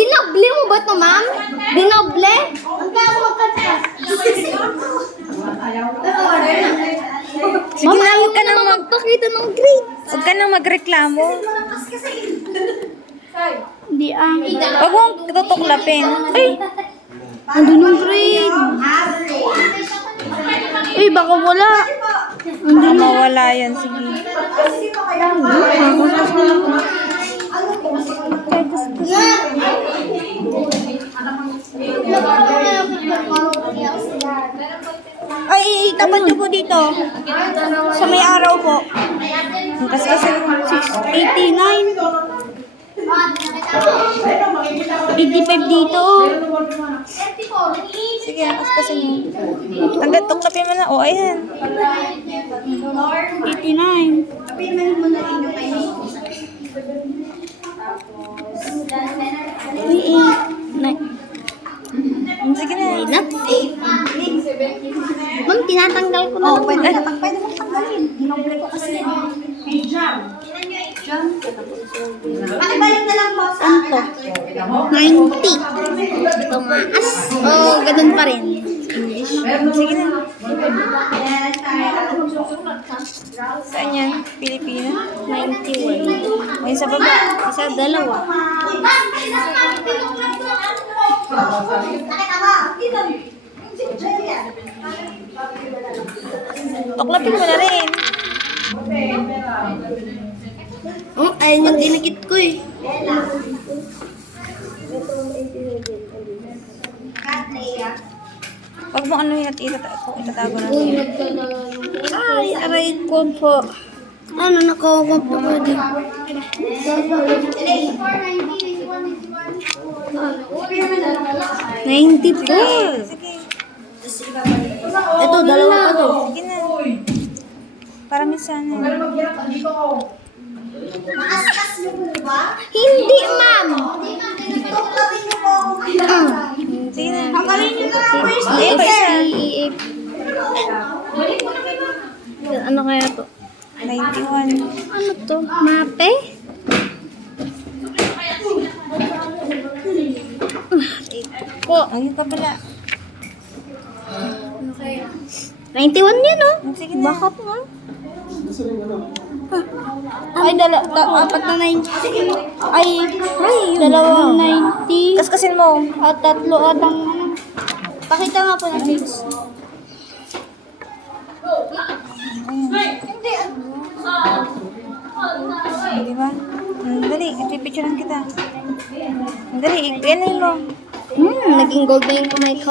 Dinoble mo ba to, ma'am? Dinoble? Sige na, huwag ka nang magpakita ng grade. Huwag ka nang magreklamo. Hindi Huwag mong tutuklapin. Ay! Andun yung grade. Ay, baka wala. Baka mawala yan. Sige. Ay, tapat niyo po dito. Sa may araw po. Tapos kasi 689. 85 dito. sige, kasi niyo. Hanggang tuklapin mo na. O, ayan. 89. Sige na. Ma'am, tinatanggal ko na. Oh, pwede mo tanggalin. Dinoble ko kasi. Pakibalik na lang po sa Ano to? 90. Tumaas. Oh, ganun pa rin. Sige na. Saan yan? Pilipino? 91. May sa baba. Isa, dalawa. Tuklapin mo na rin. Oh, ayun yung dinakit ko eh. Huwag mo ano yun at itatago natin. Ay, aray ko po. Ano, nakawa po ko din. 94. Sige. Ito, dalawa pa to. Sige na. Para minsan. Maaskas niyo po ba? Hindi, ma'am. Tuklapin niyo po ako kayo. Sige na. Kakalin niyo na lang po yung Ayun pa isa. Ano kaya to? 91. Ano to? Mape? Po. Ayun ka pala. 91 yan, oh. Sige na. Baka po, ah. Ay, apat na 90. Ay, dalawang 90. Kaskasin mo. At tatlo atang ano. Pakita nga po ng grades. Di ba? Dali, ipipicturean kita. Dali, yan mo. Naging gold na yung kamay ko.